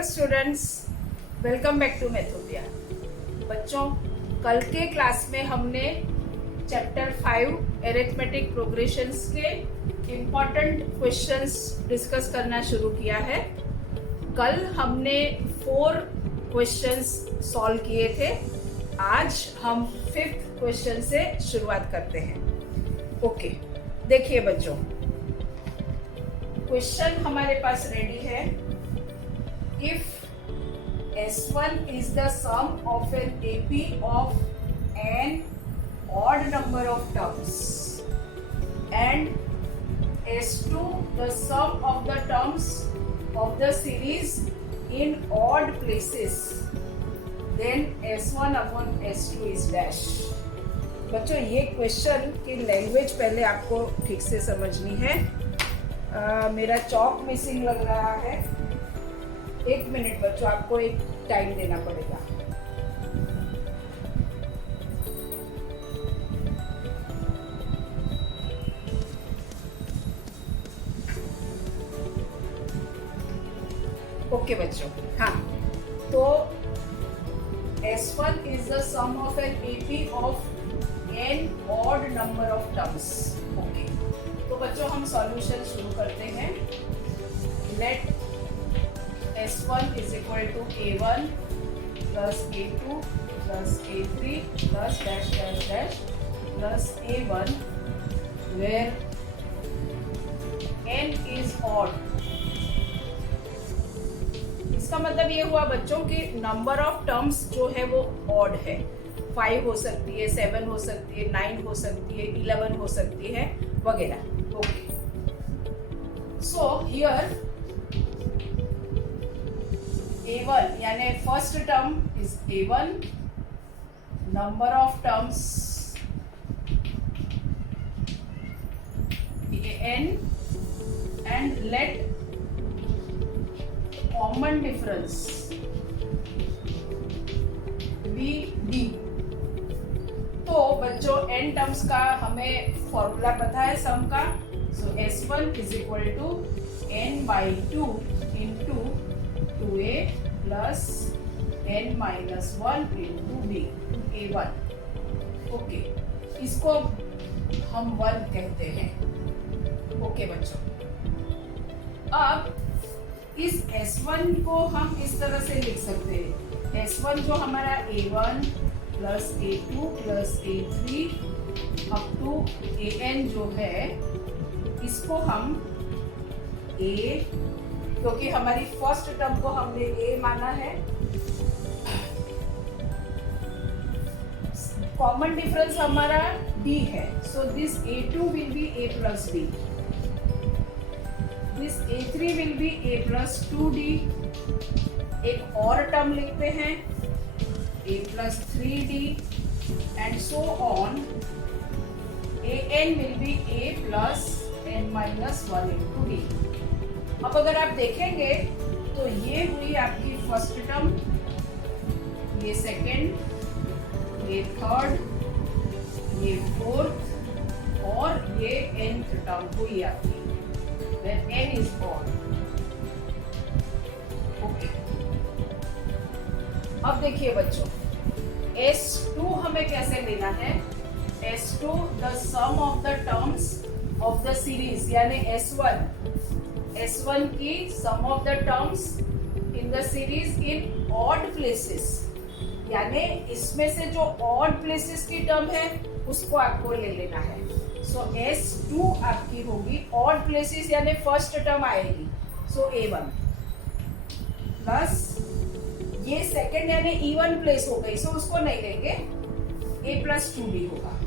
Hello students, welcome back to Mathopia. बच्चों, कल के क्लास में हमने चैप्टर 5 एरिथमेटिक प्रोग्रेशंस के इम्पॉर्टेंट क्वेश्चंस डिस्कस करना शुरू किया है। कल हमने 4 क्वेश्चंस सॉल्व किए थे। आज हम 5th क्वेश्चन से शुरुआत करते हैं। ओके, देखिए बच्चों, क्वेश्चन हमारे पास रेडी है। If S1 is the sum of an AP of an odd number of terms and S2 the sum of the terms of the series in odd places, then S1 upon S2 is dash। बच्चों, ये question की language पहले आपको ठीक से समझनी है। मेरा चॉक मिसिंग लग रहा है। 1 मिनट बच्चों, आपको एक टाइम देना पड़ेगा। ओके बच्चों, हाँ, तो S1 is the sum of an AP of n odd number of terms। Okay, तो बच्चों हम सॉल्यूशन शुरू करते हैं। Let S1 is equal to A1 plus A2 plus A3 plus dash dash dash plus A1 where n is odd। इसका मतलब ये हुआ बच्चों कि नंबर ऑफ टर्म्स जो है वो ऑड है। 5 हो सकती है, 7 हो सकती है, 9 हो सकती है, 11 हो सकती है वगैरह। ओके, सो हियर A1 यानी first term is A1, number of terms An and let common difference be D। तो बच्चों n टर्म्स का हमें फॉर्मूला पता है सम का। So S1 is equal to n by 2 into 2a plus n minus 1 into b A1। Okay, इसको हम 1 कहते हैं। ओके बच्चों, अब इस S1 को हम इस तरह से लिख सकते हैं। S1 जो हमारा A1 plus A2 plus A3 up to AN जो है, इसको हम A, क्योंकि हमारी फर्स्ट टर्म को हमने A माना है। कॉमन डिफरेंस हमारा D है। So this A2 will be A plus D, this A3 will be A plus 2D। एक और टर्म लिखते हैं A plus 3D and so on. AN will be A plus n minus 1 into D। अब अगर आप देखेंगे तो ये हुई आपकी फर्स्ट टर्म, ये सेकंड, ये थर्ड, ये फोर्थ और ये nth टर्म हुई आपकी, when n is odd। Okay, अब देखिए बच्चों, S2 हमें कैसे लेना है। S2 the sum of the terms of the series यानी S1 की sum of the terms in the series in odd places, यानी इसमें से जो ऑड प्लेसेस की टर्म है उसको आपको ले लेना है। सो S2 आपकी होगी ऑड प्लेसेस यानी फर्स्ट टर्म आएगी, सो A1 प्लस ये सेकंड यानी इवन प्लेस हो गई, सो उसको नहीं लेंगे, A प्लस 2D होगा।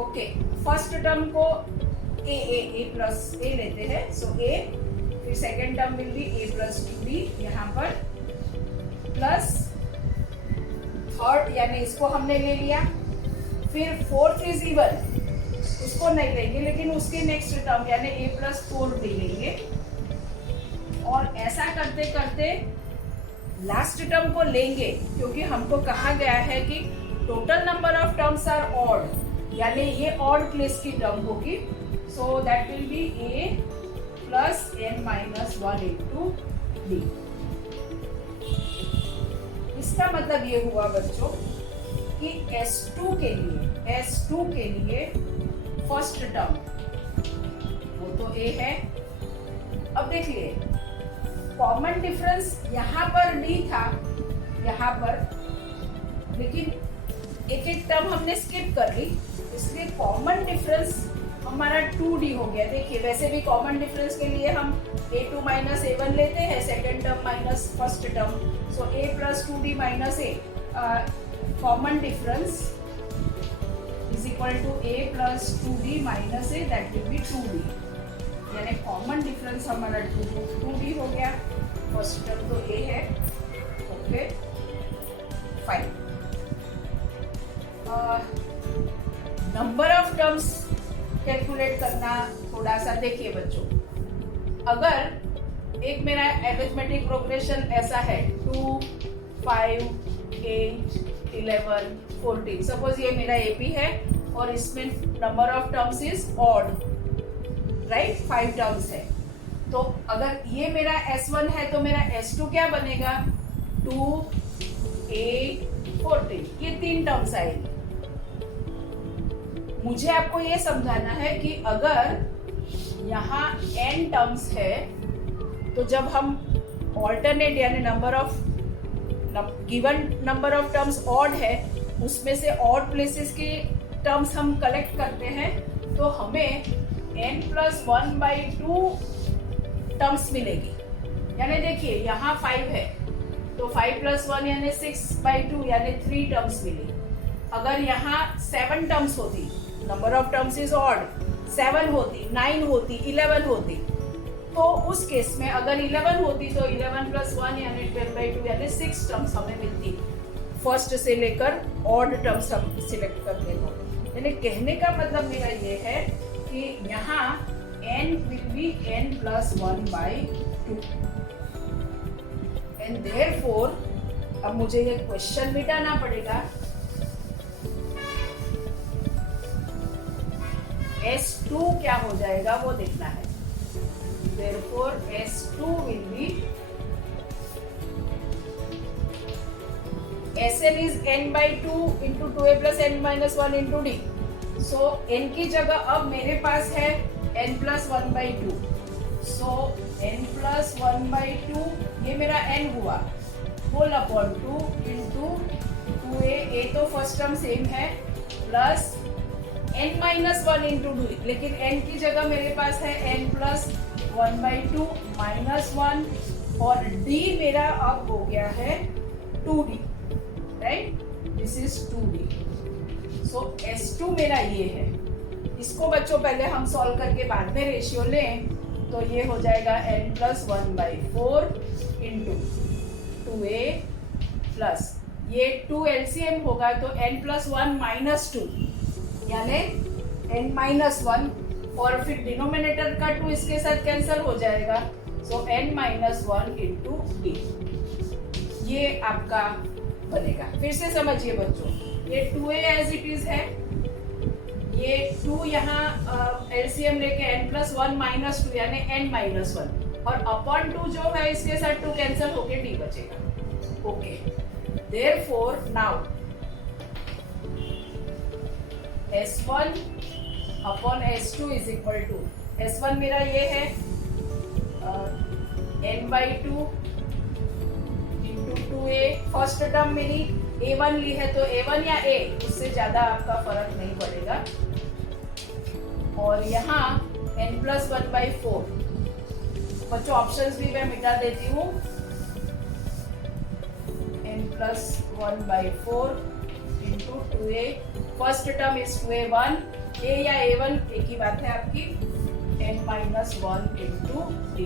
ओके, फर्स्ट टर्म को A प्लस A लेते हैं, सो A, फिर second term will be A plus 2D यहाँ पर, प्लस थर्ड यानी इसको हमने ले लिया। फिर फोर्थ इज इवन, उसको नहीं लेंगे लेकिन उसके नेक्स्ट टर्म यानी A प्लस 4D लेंगे। और ऐसा करते करते लास्ट टर्म को लेंगे, क्योंकि हमको कहा गया है कि total number of terms are odd, यानी ये ऑड प्लेस की टर्म होगी। So that will be A plus n minus 1 into D. इसका मतलब ये हुआ बच्चों कि S2 के लिए फर्स्ट टर्म वो तो a है। अब देखिए कॉमन डिफरेंस यहाँ पर d था, यहाँ पर, लेकिन एक एक टर्म हमने स्किप कर ली, इसलिए कॉमन डिफरेंस हमारा 2d हो गया। देखिए वैसे भी कॉमन डिफरेंस के लिए हम a2 माइनस a1 लेते हैं, second term minus first term, so a plus 2d minus a, common difference is equal to a plus 2d minus a, that will be 2d, यानी कॉमन डिफरेंस हमारा 2d हो गया। First term तो a है, okay fine. Number of terms calculate करना थोड़ा सा देखिए बच्चों, अगर एक मेरा अरिथमेटिक प्रोग्रेशन ऐसा है 2, 5, 8, 11, 14, सपोज ये मेरा AP है और इसमें number of terms is odd, right, 5 terms है, तो अगर ये मेरा S1 है तो मेरा S2 क्या बनेगा, 2, 8, 14, ये 3 टर्म्स आएगी। मुझे आपको ये समझाना है कि अगर यहाँ n टर्म्स है तो जब हम ऑल्टरनेट यानी number of given number of terms odd है, उसमें से ऑड प्लेसेस के टर्म्स हम कलेक्ट करते हैं, तो हमें n प्लस 1/2 टर्म्स मिलेगी। यानी देखिए यहाँ 5 है तो 5 प्लस 1 यानी 6/2 यानी 3 टर्म्स मिली। अगर यहाँ 7 टर्म्स होती, number of terms is odd, 7 होती, 9 होती, 11 होती, तो उस केस में अगर 11 होती तो 11 प्लस 1 यानी 12/2 यानी 6 टर्म्स हमें मिलती। फर्स्ट से लेकर ऑड टर्म्स हम सिलेक्ट करते हो। यानी कहने का मतलब मेरा ये है कि यहाँ n will be n plus 1/2 and therefore अब मुझे ये क्वेश्चन मिटाना पड़ेगा। S2 क्या हो जाएगा वो देखना है। Therefore S2 will be Sn is n/2 into 2a plus n minus 1 into d. So n की जगह अब मेरे पास है n plus 1/2. So n plus 1/2 ये मेरा n हुआ, whole upon 2 into 2a, a तो फर्स्ट टर्म सेम है, प्लस n माइनस 1 इंटू 2, लेकिन n की जगह मेरे पास है n प्लस 1/2 माइनस 1, और d मेरा अब हो गया है 2d, right, this is 2d। So S2 मेरा ये है। इसको बच्चों पहले हम सॉल्व करके बाद में रेशियो लें तो ये हो जाएगा n plus 1/4 into 2a plus ये 2 LCM होगा तो n प्लस 1 माइनस 2 यानी n माइनस 1, और फिर डिनोमिनेटर का 2 इसके साथ कैंसिल हो जाएगा, सो n माइनस 1 इंटू d, ये आपका बनेगा। फिर से समझिए बच्चों, ये 2a एज इट इज है, ये 2 यहाँ LCM लेके n प्लस 1 माइनस 2 यानी n माइनस 1, और अपॉन 2 जो है इसके साथ 2 कैंसिल होके d बचेगा। Okay, therefore now S1 upon S2 is equal to, S1 मेरा ये है n/2 into 2a, first term मेरी a1 ली है तो a1 या a, उससे ज़्यादा आपका फर्क नहीं पड़ेगा, और यहाँ n प्लस 1/4, बच्चों ऑप्शंस भी मैं मिटा देती हूँ, n plus 1/4 into 2a, first term is 2a1, a या a1 एक ही बात है आपकी, n माइनस 1 इंटू d,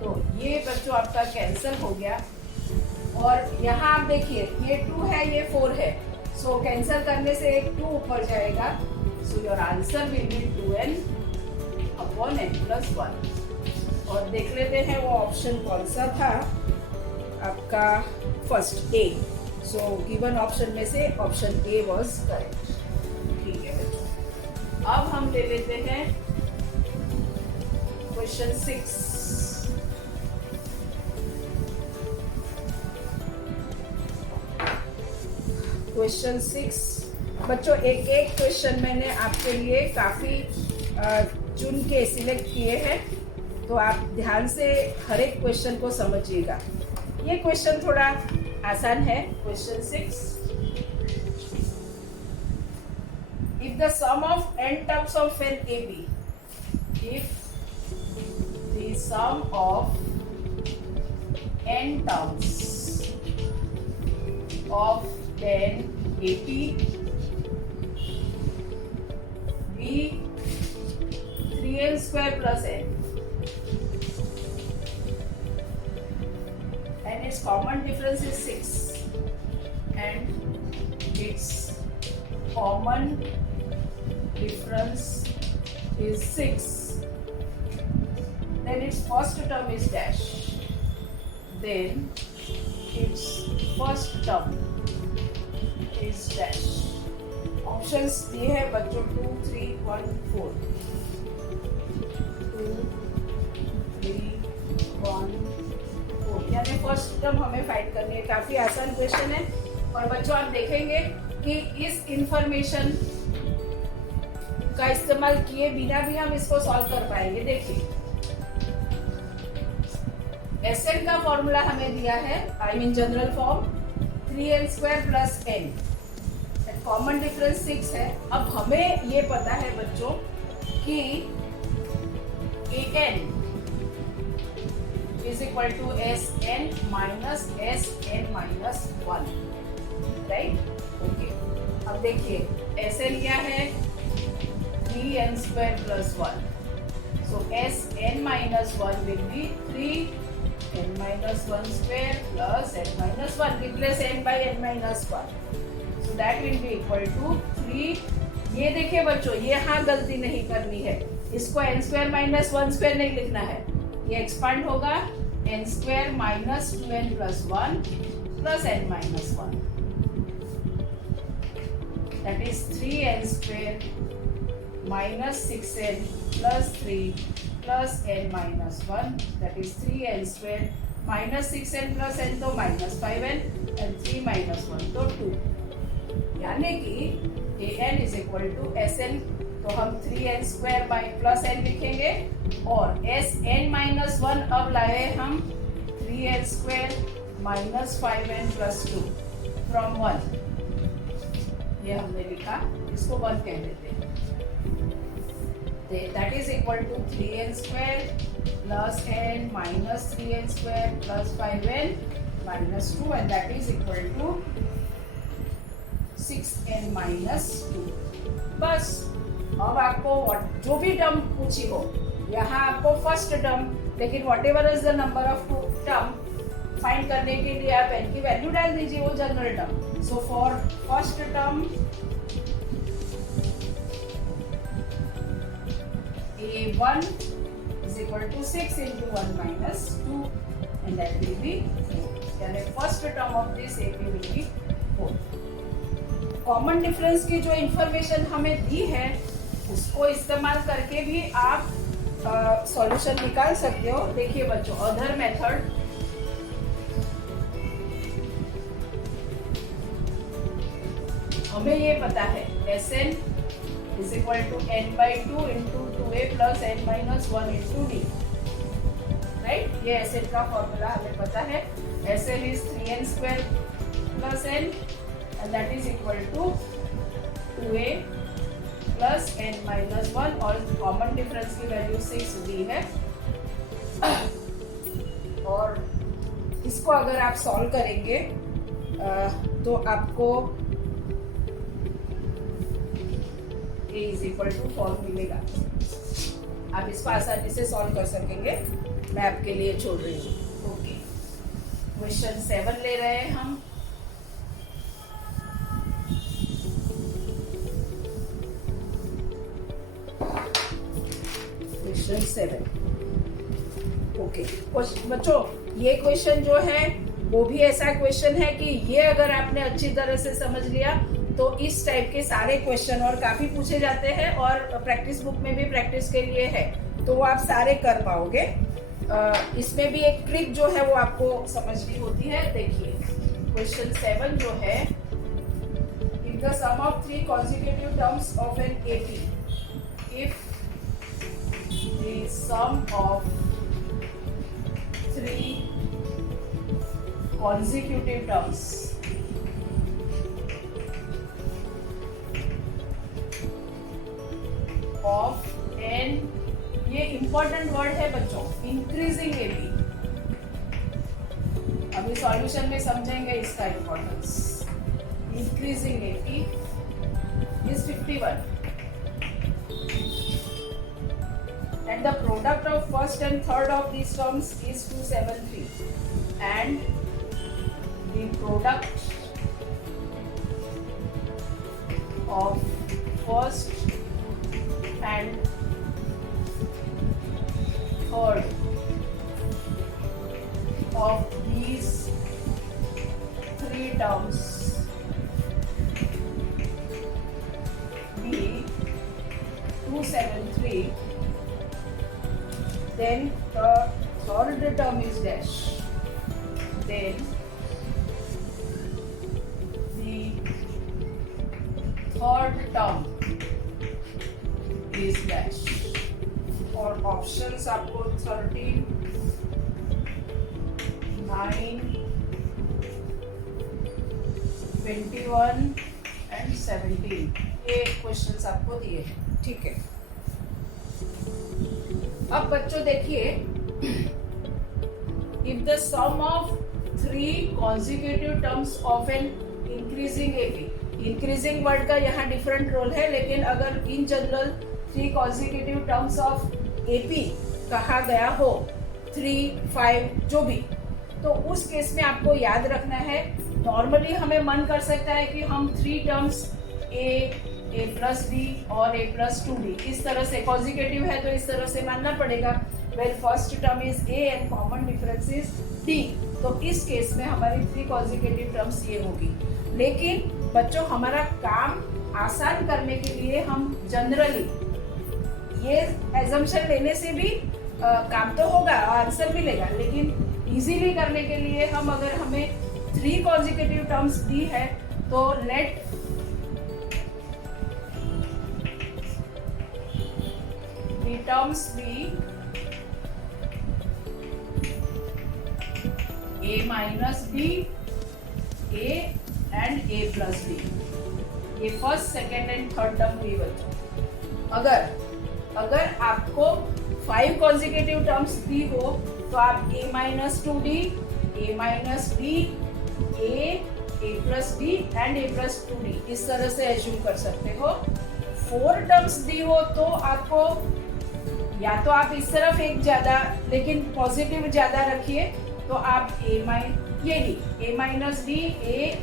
तो ये बच्चों आपका कैंसिल हो गया, और यहाँ आप देखिए ये 2 है ये 4 है, सो कैंसिल करने से एक 2 ऊपर जाएगा, so your answer will be 2n upon n plus 1। और देख लेते हैं वो ऑप्शन कौन सा था आपका, first A, so given option में से ऑप्शन A वाज करेक्ट। ठीक है बच्चों, अब हम ले लेते हैं क्वेश्चन 6। क्वेश्चन 6 बच्चों, एक एक क्वेश्चन मैंने आपके लिए काफ़ी चुन के सिलेक्ट किए हैं, तो आप ध्यान से हर एक क्वेश्चन को समझिएगा। ये क्वेश्चन थोड़ा आसान है। Question 6, if the sum of n terms of an AB, if the sum of n terms of an AB be 3n square plus n, and its common difference is 6, and its common difference is 6, then its first term is dash, then its first term is dash. Options दिए हैं बच्चों 2, 3, 1, 4, 2, 3, 1, 4, यानी first term हमें find करनी है। काफी आसान question है और बच्चों आप देखेंगे कि इस इंफॉर्मेशन का इस्तेमाल किए बिना भी हम इसको सॉल्व कर पाएंगे। देखिए, एसएन का फॉर्मूला हमें दिया है, I mean general form 3n square plus n, common difference 6 है। अब हमें ये पता है बच्चों कि an is equal to Sn minus Sn minus 1, right? Okay, अब देखिए Sn क्या है, 3n square plus 1, so Sn minus 1 will be 3n minus 1 square plus n minus 1, replace n by n minus 1, so that will be equal to 3। ये देखिए बच्चों, ये हाँ गलती नहीं करनी है, इसको n स्क्वायर माइनस 1 स्क्वायर नहीं लिखना है, ये एक्सपांड होगा n square minus 2n plus 1 plus n minus 1, that is 3n square minus 6n plus 3 plus n minus 1, that is 3n square minus 6n plus n तो minus 5n and 3 minus 1 तो 2, यानी कि an is equal to Sn, तो हम 3n square by plus n लिखेंगे और Sn minus 1 अब लाए हम 3n square minus 5n plus 2 from 1, ये हमने लिखा, इसको 1 कह देते हैं। That is equal to 3n square plus n minus 3n square plus 5n minus 2, and that is equal to 6n minus 2। बस अब आपको जो भी टर्म पूछी हो, यहाँ आपको फर्स्ट टर्म, लेकिन what ever is the number of term find करने के लिए आप n की वैल्यू डाल दीजिए, वो general term. So for first term A1 is equal to 6 into 1 minus 2, and that will be 4, यानी first term of this AP will be 4। Common difference की जो इंफॉर्मेशन हमें दी है उसको इस्तेमाल करके भी आप सॉल्यूशन निकाल सकते हो। देखिए बच्चों, अदर मेथड, हमें ये पता है Sn is equal to n by 2 into 2a plus n minus 1 into d, right? ये Sn का फॉर्मूला हमें पता है, Sn is 3n square plus n and that is equal to 2a plus n minus 1, और common difference की value 6 दी है। और इसको अगर आप सॉल्व करेंगे तो आपको a is equal to 4 मिलेगा। आप इसको आसानी से सॉल्व कर सकेंगे, मैं आपके लिए छोड़ रही हूँ। ओके, क्वेश्चन 7 ले रहे हैं हम। क्वेश्चन 7, ओके बच्चों, ये क्वेश्चन जो है वो भी ऐसा क्वेश्चन है कि ये अगर आपने अच्छी तरह से समझ लिया तो इस टाइप के सारे क्वेश्चन और काफ़ी पूछे जाते हैं और प्रैक्टिस बुक में भी प्रैक्टिस के लिए है। तो वो आप सारे कर पाओगे। इसमें भी एक ट्रिक जो है वो आपको समझनी होती है। देखिए क्वेश्चन 7 जो है, if the sum of 3 consecutive terms of an AP, if the sum of 3 consecutive terms of n, ये इंपॉर्टेंट वर्ड है बच्चों, इंक्रीजिंग एपी। अभी सॉल्यूशन में समझेंगे इसका importance. Increasing AP is 51 and the product of first and third of these terms is 273 and the product of first and third of these 3 terms be 273, then the third term is dash, then the third term is dash। और options आपको 13, 9, 21 and 17 ये questions आपको दिए हैं, ठीक है। अब बच्चों देखिए, if the sum of 3 consecutive terms of an increasing AP, increasing word का यहाँ डिफरेंट रोल है, लेकिन अगर in general 3 consecutive terms of AP कहा गया हो, 3, 5 जो भी, तो उस केस में आपको याद रखना है, नॉर्मली हमें मन कर सकता है कि हम 3 टर्म्स a प्लस b और a प्लस 2b इस तरह से कॉन्जिक्यूटिव है तो इस तरह से मानना पड़ेगा। Well first term is a and common difference is d, तो इस केस में हमारी 3 कॉन्जिक्यूटिव टर्म्स ये होगी। लेकिन बच्चों हमारा काम आसान करने के लिए हम जनरली ये एजम्पशन लेने से भी काम तो होगा, आंसर मिलेगा, लेकिन इजीली करने के लिए हम अगर हमें 3 कॉन्जिक्यूटिव टर्म्स दी है तो late the terms be a minus b, a and a plus b। ये first, second and third term हुई बच्चों। अगर आपको 5 कॉन्जिक्यूटिव टर्म्स दी हो तो आप a minus 2d, a minus b, a plus b and a plus 2d इस तरह से एज्यूम कर सकते हो। 4 टर्म्स दी हो तो आपको या तो आप इस तरफ एक ज्यादा लेकिन पॉजिटिव ज्यादा रखिए, तो आप a minus b,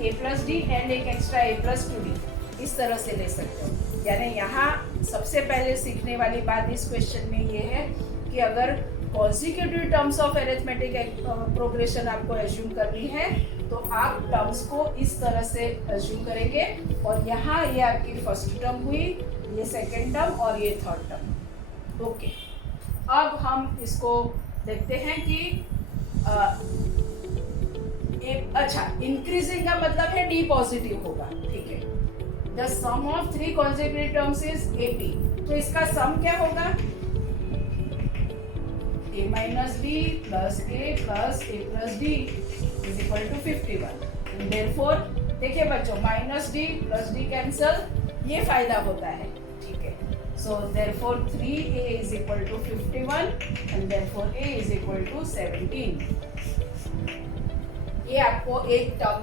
a plus d and एक एक्स्ट्रा a प्लस 2d इस तरह से ले सकते हो। यानी यहाँ सबसे पहले सीखने वाली बात इस क्वेश्चन में ये है कि अगर consecutive terms of arithmetic progression आपको एज्यूम करनी है तो आप टर्म्स को इस तरह से एज्यूम करेंगे, और यहाँ ये आपकी फर्स्ट टर्म हुई, ये सेकेंड टर्म और ये थर्ड टर्म। ओके, अब हम इसको देखते हैं कि अच्छा इंक्रीजिंग का मतलब है डी पॉजिटिव होगा, ठीक है। The sum of 3 consecutive terms is 80, तो इसका सम क्या होगा? a minus b plus a plus a plus d is equal to 51। Therefore देखिए बच्चों, minus d plus d cancel, ये फायदा होता है, ठीक है। So therefore 3a is equal to 51 and therefore a is equal to 17। ये आपको एक टर्म,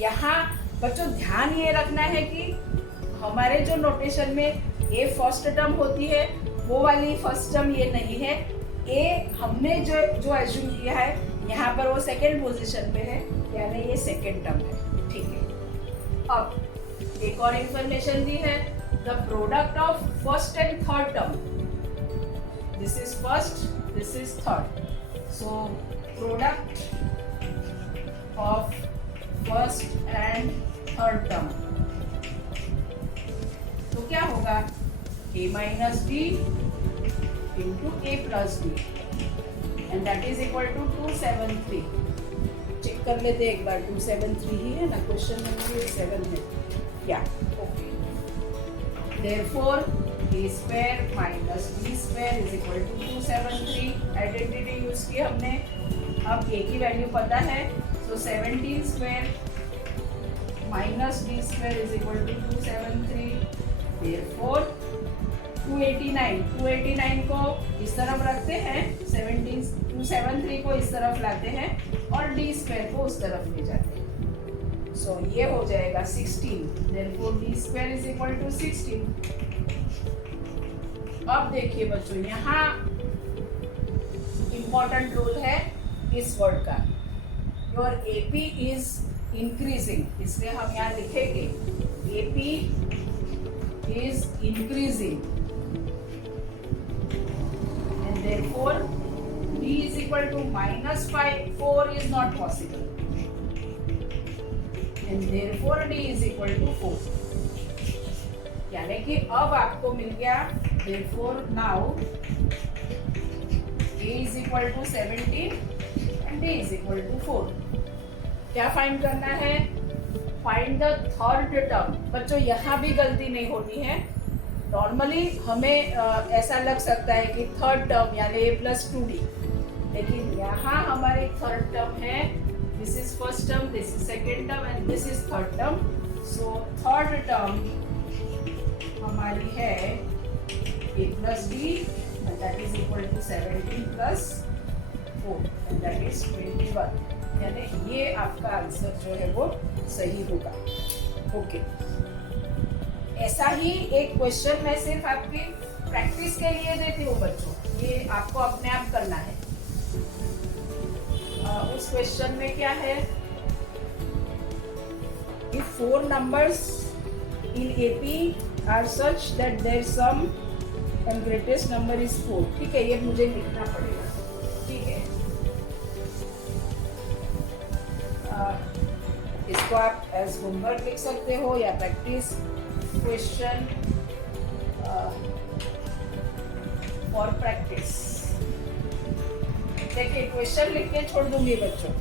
यहाँ बच्चों ध्यान ये रखना है कि हमारे जो नोटेशन में a फर्स्ट टर्म होती है वो वाली फर्स्ट टर्म ये नहीं है। a हमने जो एज्यूम किया है यहाँ पर वो सेकेंड पोजीशन पे है, यानी ये सेकेंड टर्म है, ठीक है। अब एक और इंफॉर्मेशन दी है, the product of first and third term, this is first, this is third, so product of first and third term, तो क्या होगा? a minus b into a plus b and that is equal to 273. Check कर लेते एक बार, 273 ही है ना, question number 7 है या okay. Therefore a square minus b square is equal to 273. Identity use की हमने, अब a की वैल्यू पता है, so 17 square minus b square is equal to 273. Therefore 289 को इस तरफ रखते हैं, 273 को इस तरफ लाते हैं और d स्क्वायर को उस तरफ ले जाते हैं. सो ये हो जाएगा 16. Therefore d square is equal to 16. अब देखिए बच्चों, यहाँ इंपॉर्टेंट रूल है इस वर्ड का, योर AP इज इंक्रीजिंग, इसलिए हम यहाँ लिखेंगे AP is increasing and therefore d is equal to minus 4 is not possible and therefore d is equal to 4. यानी कि अब आपको मिल गया, therefore now a is equal to 17 and d is equal to 4. क्या फाइंड करना है? Find the third term. बच्चों यहाँ भी गलती नहीं होनी है. नॉर्मली हमें ऐसा लग सकता है कि थर्ड टर्म यानी a प्लस 2d, लेकिन यहाँ हमारी थर्ड टर्म है, this is first term, this is second term and this is third term. So third term हमारी है a plus d and that is equal to 17 plus 4 and that is 21. यानी ये आपका answer जो है वो सही होगा. ओके, ऐसा ही एक क्वेश्चन मैं सिर्फ आपकी प्रैक्टिस के लिए देती हूँ बच्चों, ये आपको अपने आप करना है. उस क्वेश्चन में क्या है, if 4 numbers in AP are such that their sum and greatest number is 4. ठीक है, ये मुझे लिखना पड़ेगा. ठीक है, इसको आप एज होमवर्क लिख सकते हो या प्रैक्टिस क्वेश्चन फॉर प्रैक्टिस. देखिए क्वेश्चन लिख के छोड़ दूंगी बच्चों.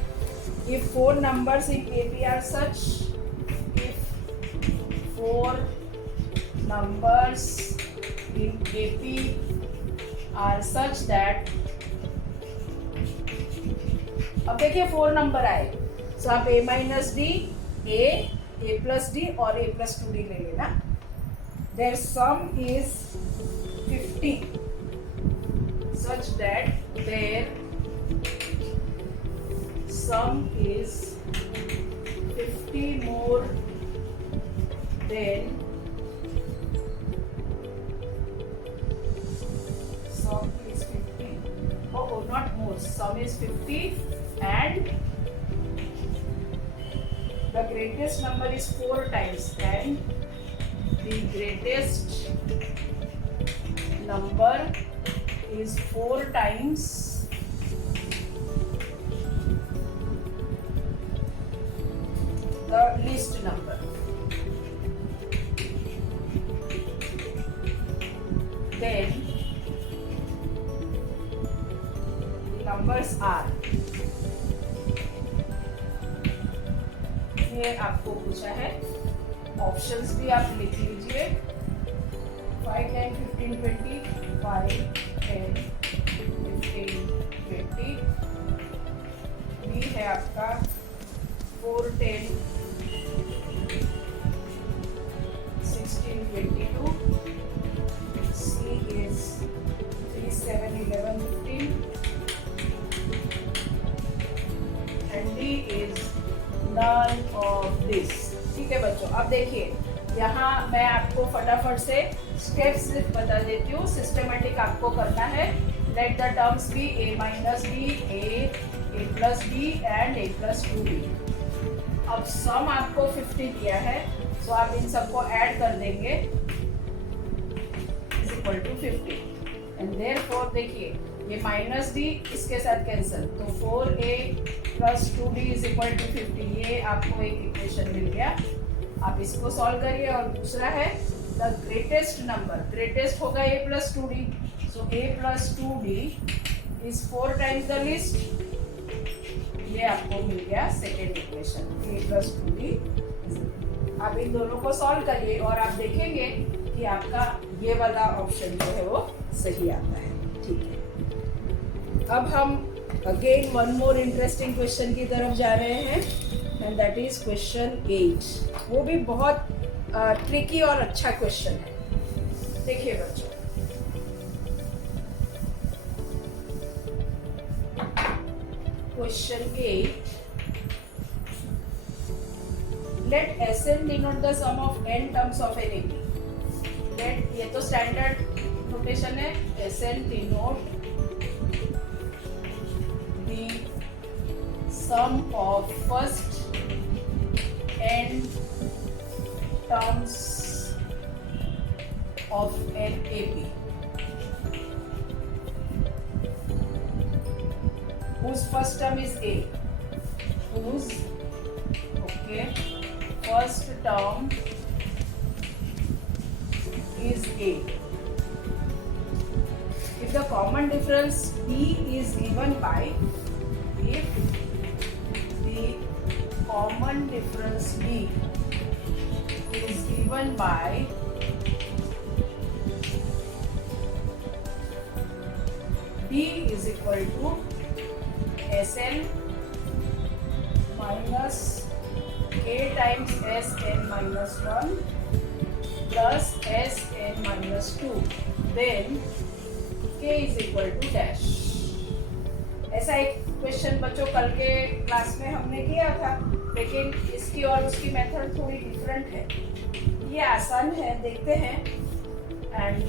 If 4 numbers in AP are such, if 4 numbers in AP are such that, अब देखिए 4 नंबर आए, सो आप a minus D, a plus D और a प्लस 2d ले लेना. Their sum is 50 such that their sum is 50 more than sum is 50. Oh, not more. Sum is 50 and the greatest number is 4 times, and the greatest number is 4 times the least number. Then the numbers are, ये आपको पूछा है, options भी आप लिख लीजिए. 5, 10, 15, 20, 5, 10, 15, 20. B है आपका 4, 10, 16, 22. C is 3, 7, 11, 15 and D is none of this. ठीक है बच्चों, अब देखिए यहाँ मैं आपको फटाफट से स्टेप्स बता देती हूँ. सिस्टमेटिक आपको करना है. Let the terms be a minus D, a plus D and a plus 2d. अब सम आपको 50 दिया है, सो आप इन सबको ऐड कर देंगे is equal to 50 and therefore देखिए ये माइनस डी इसके साथ कैंसिल, तो 4a plus 2d is equal to 50. ये आपको एक इक्वेशन मिल गया. आप इसको सॉल्व करिए. और दूसरा है द ग्रेटेस्ट नंबर, ग्रेटेस्ट होगा a plus 2d, So a plus 2d is 4 times the list. ये आपको मिल गया second equation, a plus 2d। आप इन दोनों को सॉल्व करिए और आप देखेंगे कि आपका ये वाला ऑप्शन जो है वो सही आता है। ठीक है, अब हम again one more interesting question की तरफ जा रहे हैं एंड दैट इज क्वेश्चन 8। वो भी बहुत ट्रिकी और अच्छा क्वेश्चन है। देखिए बच्चों, question 8, let Sn denote the sum of n terms of an AP। let, ये तो स्टैंडर्ड नोटेशन है, Sn denote the sum of first n terms of an AP whose first term is A, whose first term is A। If the common difference B is given by, if the common difference B is given by D is equal to Sn minus a times Sn minus 1 plus Sn minus 2, then k is equal to dash। ऐसा एक question बच्चों कल के class में हमने किया था, लेकिन इसकी और उसकी मेथड थोड़ी डिफरेंट है। ये आसान है, देखते हैं एंड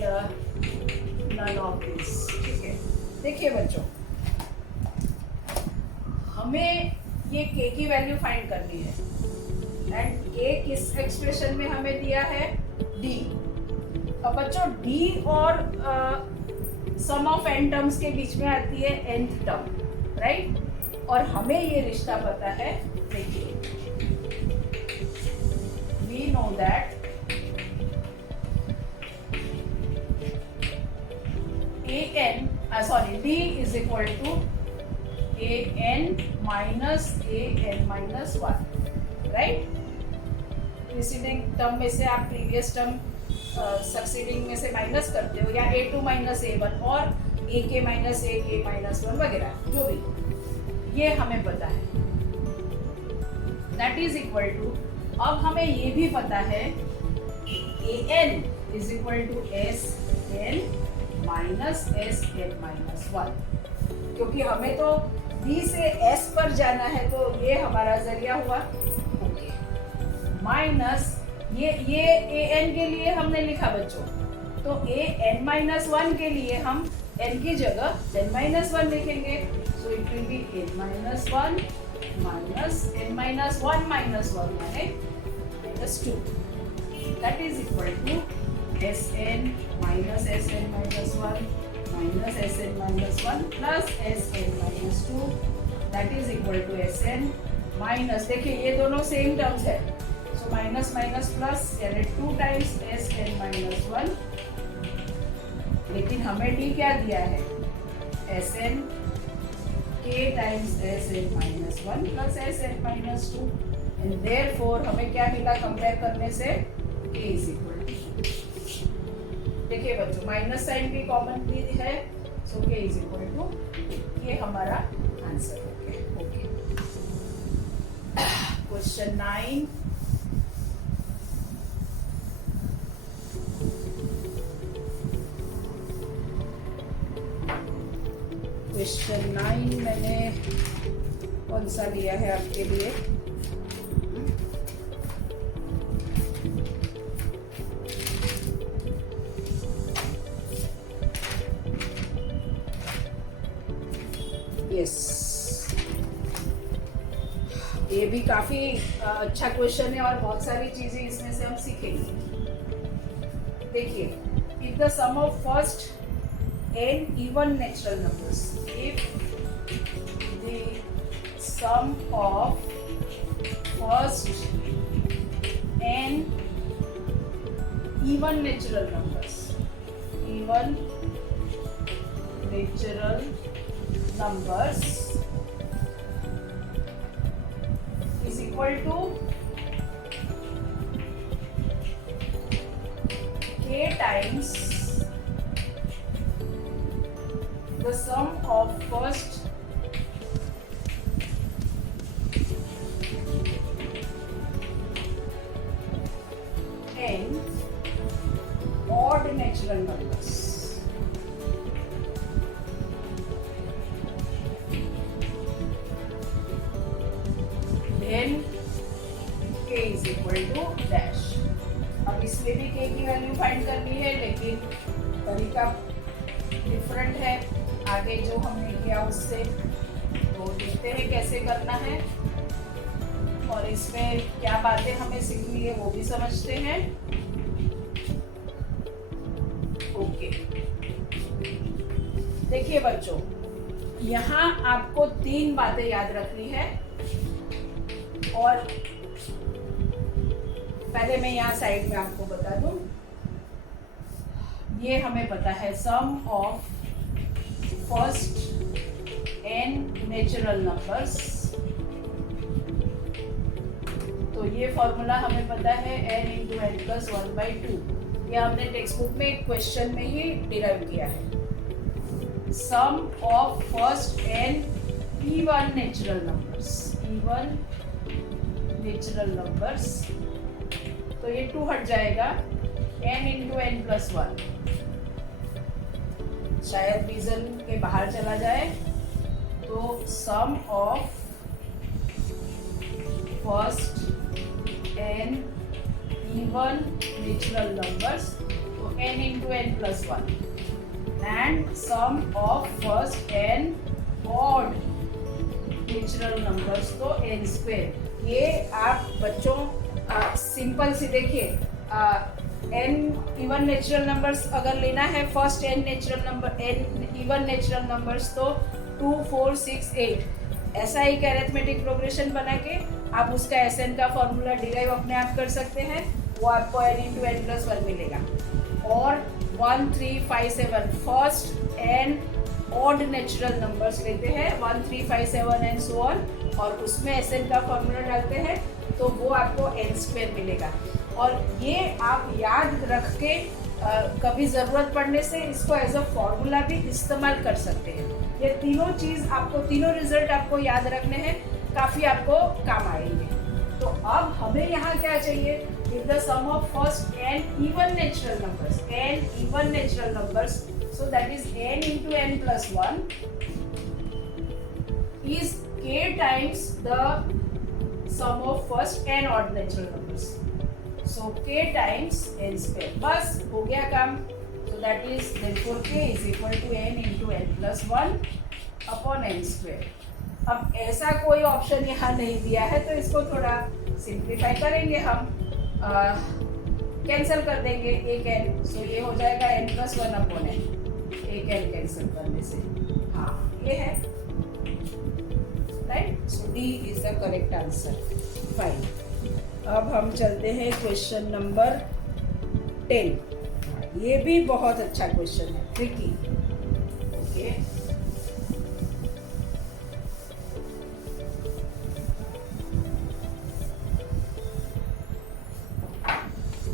नन ऑफ दिस। ठीक है, देखिए बच्चों, हमें ये k की वैल्यू फाइंड करनी है एंड k किस एक्सप्रेशन में हमें दिया है, d। अब बच्चों d और सम ऑफ n टर्म्स के बीच में आती है nth टर्म, राइट। और हमें ये रिश्ता पता है, देखिए, we know that d is equal to an minus an minus 1, right. Preceding term में से आप प्रीवियस टर्म सक्सीडिंग में से माइनस करते हो, या a2 माइनस a1 और ak माइनस ak माइनस 1 वगैरह जो भी, ये हमें पता है। दैट इज इक्वल टू, अब हमें ये भी पता है कि an is equal to Sn minus Sn minus 1, क्योंकि हमें तो D से S पर जाना है, तो ये हमारा जरिया हुआ। ओके, माइनस ये an के लिए हमने लिखा बच्चों, तो an माइनस 1 के लिए हम n की जगह n माइनस 1 लिखेंगे। So it will be n minus 1 minus n minus 1 minus 1 माने minus 2, that is equal to Sn minus Sn minus 1 minus Sn minus 1 plus Sn minus 2, that is equal to Sn minus, देखिए ये दोनों same terms है, so minus minus plus यानी 2 times Sn minus 1, लेकिन हमें d क्या दिया है, Sn k times Sn minus 1 plus Sn minus 2, and therefore हमें क्या मिला कंपेयर करने से, k is equal to, देखिए बच्चों माइनस साइन भी कॉमन भी है, सो k इज इक्वल टू, ये हमारा आंसर हो गया। ओके, क्वेश्चन 9, क्वेश्चन 9 मैंने कौन सा लिया है आपके लिए, ये भी काफी अच्छा क्वेश्चन है और बहुत सारी चीजें इसमें से हम सीखेंगे। देखिए, if the sum of first n even natural numbers, if the sum of first n even natural numbers natural numbers is equal to k times the sum of first n odd natural numbers. Then k is equal to dash. अब इसमें भी k की value find करनी है, लेकिन तरीका different है आगे जो हमने किया उससे। तो देखते हैं कैसे करना है और इसमें क्या बातें हमें सीखनी है वो भी समझते हैं। ओके, देखिए बच्चों, यहाँ आपको 3 बातें याद रखनी है। और पहले मैं यहाँ साइड में आपको बता दूं, ये हमें पता है sum of first n natural numbers. तो ये फॉर्मूला हमें पता है n इंटू एन प्लस 1/2। ये हमने टेक्स्ट बुक में एक क्वेश्चन में ही डिराइव किया है। Sum of first n even natural numbers, even natural numbers. तो ये 2 हट जाएगा, n इंटू एन प्लस 1 शायद रीजन के बाहर चला जाए। तो sum of first n even natural numbers, तो n into N plus 1 and sum of first n odd natural numbers, तो n स्क्वायर। ये आप बच्चों सिंपल सी देखिए, n इवन नेचुरल नंबर्स अगर लेना है, first n natural number n even natural numbers, तो 2, 4, 6, 8 ऐसा ही अरिथमेटिक प्रोग्रेशन बना के आप उसका SN का फॉर्मूला डिराइव अपने आप कर सकते हैं। वो आपको n इंटू एन प्लस 1 मिलेगा। और 1, 3, 5, 7 first n odd natural numbers लेते हैं, 1, 3, 5, 7 एंड सो ऑन, और उसमें SN का फॉर्मूला डालते हैं तो वो आपको n स्क्वायर मिलेगा। और ये आप याद रख के कभी ज़रूरत पड़ने से इसको एज अ फॉर्मूला भी इस्तेमाल कर सकते हैं। ये तीनों चीज़ आपको, तीनों रिजल्ट आपको याद रखने हैं, काफ़ी आपको काम आएंगे। तो अब हमें यहाँ क्या चाहिए? If the sum of first n even natural numbers, n even natural numbers, so that is n into N plus 1 is k times the sum of first n odd natural numbers. So k times n square. बस हो गया काम। So that is therefore k is equal to n into n plus 1 upon n square. अब ऐसा कोई option यहाँ नहीं दिया है तो इसको थोड़ा सिंप्लीफाई करेंगे हम, कैंसिल कर देंगे एक n। सो ये हो जाएगा n plus 1 upon n, एक n कैंसिल करने से। हाँ, ये है right. So d is the correct answer. Fine, अब हम चलते हैं क्वेश्चन नंबर 10। ये भी बहुत अच्छा क्वेश्चन है, tricky. Okay,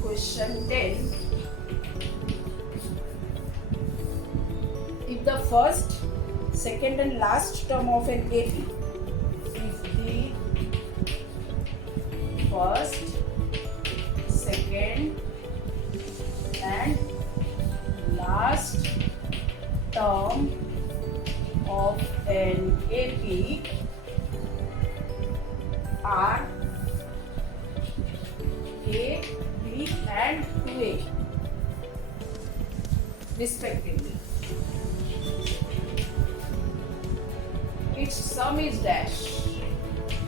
question 10। If the first, second and last term of an AP, if the first, second and last term of an AP are A, B and 2A respectively, its sum is dash।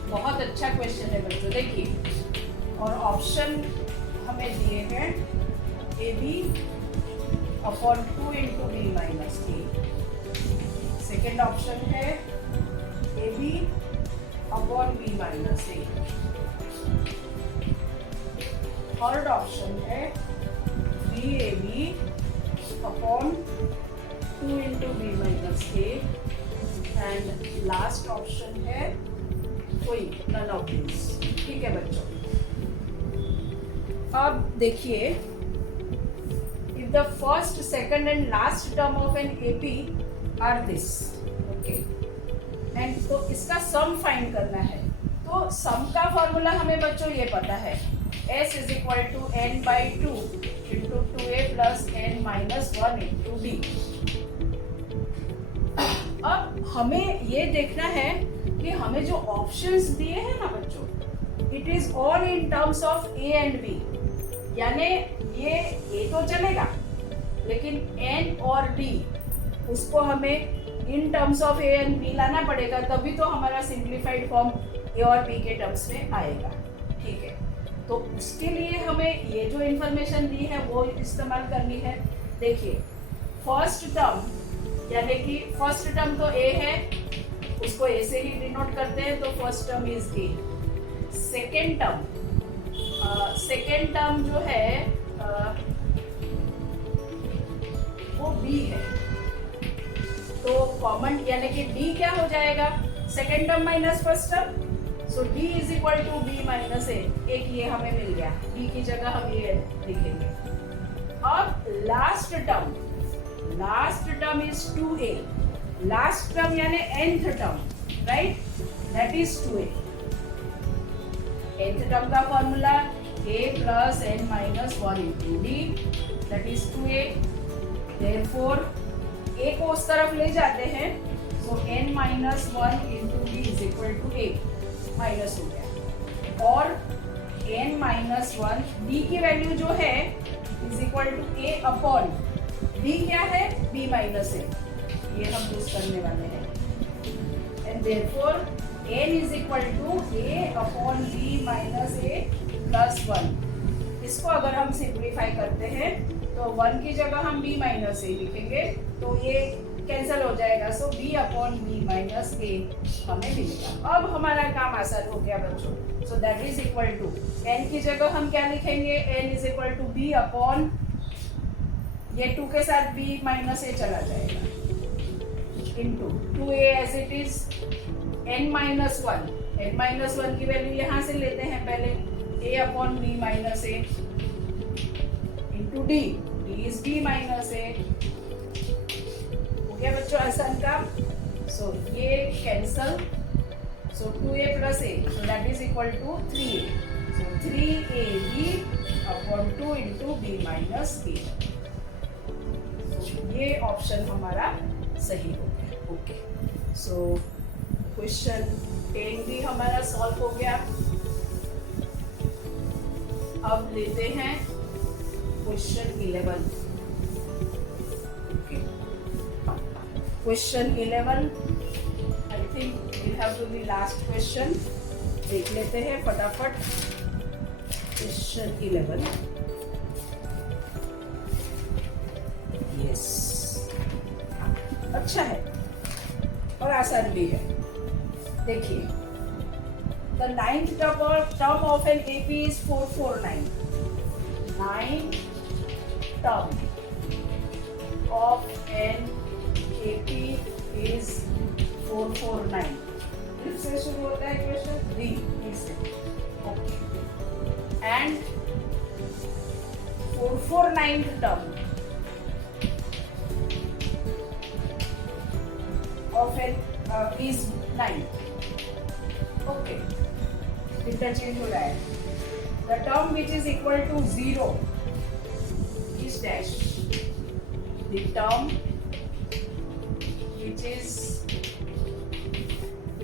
बहुत अच्छा question है बच्चों, देखिए। और option हमें दिए हैं AB upon 2 into B minus A। Second option है AB upon B minus A। Third option है 3AB upon 2 2 into B minus A and last option है कोई नन ऑफ दिस। ठीक है बच्चों, अब देखिए, if the first second and last term of an AP are this, okay, and तो इसका सम फाइंड करना है। तो सम का फॉर्मूला हमें बच्चों ये पता है, s is equal to N by two into two A plus N minus one into D. अब हमें ये देखना है कि हमें जो ऑप्शंस दिए हैं ना बच्चों, it is all in terms of A and B, यानी ये ए तो चलेगा लेकिन एन और डी उसको हमें in terms of A and B लाना पड़ेगा, तभी तो हमारा सिंप्लीफाइड फॉर्म ए और बी के टर्म्स में आएगा। ठीक है, तो उसके लिए हमें ये जो इन्फॉर्मेशन दी है वो इस्तेमाल करनी है। देखिए, फर्स्ट टर्म यानी कि फर्स्ट टर्म तो ए है, उसको ए से ही डिनोट करते हैं, तो फर्स्ट term is a. Second term जो है वो बी है, तो कॉमन यानी कि डी क्या हो जाएगा, second term minus first term, so d is equal to b minus a. एक ये हमें मिल गया, डी की जगह हम ये लिखेंगे। अब last term is 2a, last term यानी nth term, right, that is 2a। nth term का formula a plus n minus 1 into d, that is 2a। Therefore a को उस तरफ ले जाते हैं, so n minus 1 into d is equal to a, minus हो गया, और n माइनस 1 d की वैल्यू जो है is equal to a upon d क्या है, b माइनस a, ये हम यूज करने वाले हैं, and therefore n is equal to a upon b minus a plus 1। इसको अगर हम सिंप्लीफाई करते हैं तो 1 की जगह हम b माइनस a लिखेंगे, तो ये कैंसिल हो जाएगा, सो b upon b minus a हमें मिलेगा। अब हमारा काम आसान हो गया बच्चों, so that is equal to n की जगह हम क्या लिखेंगे, n is equal to b upon, ये 2 के साथ b माइनस a चला जाएगा, into 2a as it is, n minus 1 की वैल्यू यहाँ से लेते हैं पहले, a upon b minus a into d is b minus a। हो गया बच्चों आसान काम, सो ये cancel, so 2a plus a, so that is equal to 3a, so 3ab upon 2 into b minus a। ये ऑप्शन हमारा सही हो गया। ओके, सो क्वेश्चन 10 भी हमारा सॉल्व हो गया। अब लेते हैं question 11। Question 11 I think we have to be last question, देख लेते हैं फटाफट। क्वेश्चन 11, यस, अच्छा है और आसान भी है। देखिए, the ninth term of an AP is 449। Ninth term of an AP is 449। इससे शुरू होता है क्वेश्चन, डी से, okay, and 449th term of n is 9. Okay, interchange हो रहा है। The term which is equal to 0 is dash. The term which is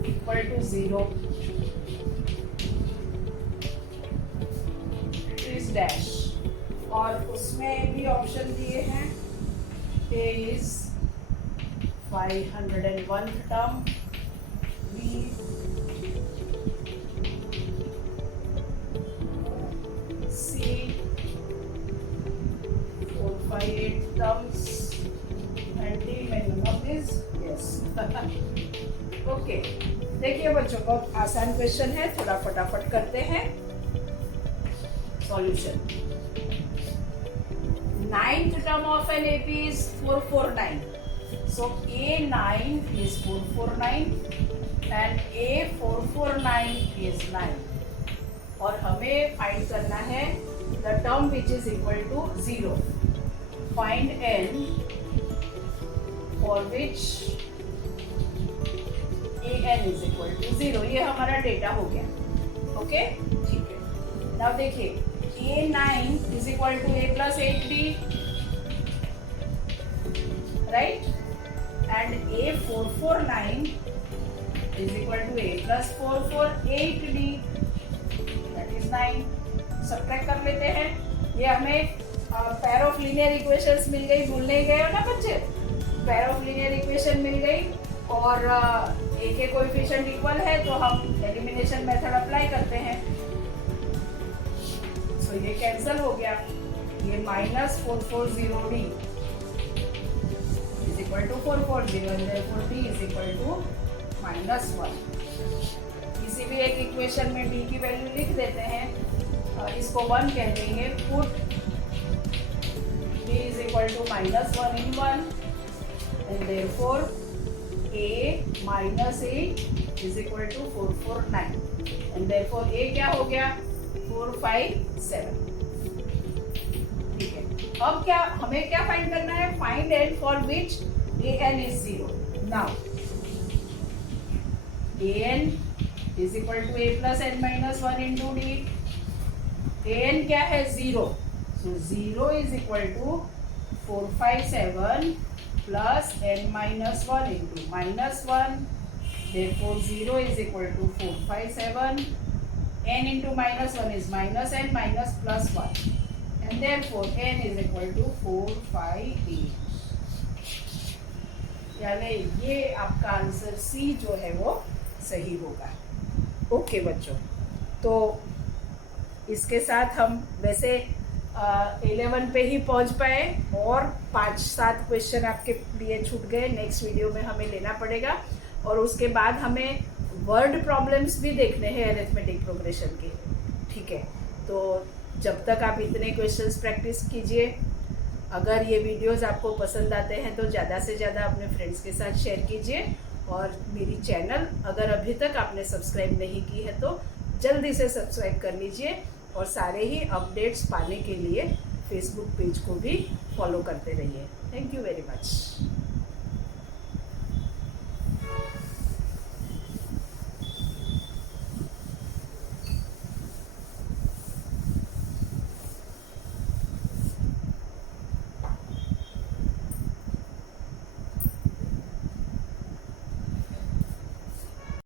equal to 0 is dash. और उसमें भी ऑप्शन दिए हैं, A is 501 term, B C 458 terms, and D may none of this, yes. Okay, देखिए बच्चों, बहुत आसान question है, थोड़ा फटाफट करते हैं solution. Ninth term of an AP is 449। So A9 is 449 and A449 is 9. और हमें फाइंड करना है the term which is equal to 0. Find n for which an is equal to 0. ये हमारा डेटा हो गया. ओके, ठीक है. नाउ देखिए A9 is equal to A plus 8B, right? And A449 is equal to A plus 448B, that is 9. Subtract कर लेते हैं. ये हमें पेयर ऑफ लीनियर इक्वेशंस मिल गई. भूलने गए हो ना बच्चे? पेयर ऑफ लीनियर इक्वेशन मिल गई और ए के कोएफिशिएंट इक्वल है तो हम एलिमिनेशन मेथड अप्लाई करते हैं. सो ये कैंसिल हो गया. ये minus 440d is equal to 440 and therefore d is equal to -1. किसी भी एक इक्वेशन में d की वैल्यू लिख देते हैं. इसको 1 कह देंगे. Put d is equal to -1 in 1 and therefore a minus a is equal to 449 and therefore a क्या हो गया? 457. ठीक है. अब क्या हमें क्या फाइंड करना है? Find n for which an is 0. now an is equal to a plus n minus 1 into d. an क्या है? 0. so 0 is equal to 457 plus n minus 1 into -1. therefore 0 is equal to 457. n into -1 is -n minus plus 1 and therefore n is equal to 458. यानी ये आपका answer C जो है वो सही होगा. ओके बच्चों, तो इसके साथ हम वैसे 11 पे ही पहुंच पाए और 5-7 क्वेश्चन आपके लिए छूट गए. नेक्स्ट वीडियो में हमें लेना पड़ेगा और उसके बाद हमें वर्ड प्रॉब्लम्स भी देखने हैं अरिथमेटिक प्रोग्रेशन के. ठीक है, तो जब तक आप इतने क्वेश्चंस प्रैक्टिस कीजिए. अगर ये वीडियोस आपको पसंद आते हैं तो ज़्यादा से ज़्यादा अपने फ्रेंड्स के साथ शेयर कीजिए और मेरी चैनल अगर अभी तक आपने सब्सक्राइब नहीं की है तो जल्दी से सब्सक्राइब कर लीजिए और सारे ही अपडेट्स पाने के लिए फेसबुक पेज को भी फॉलो करते रहिए. Thank you very much.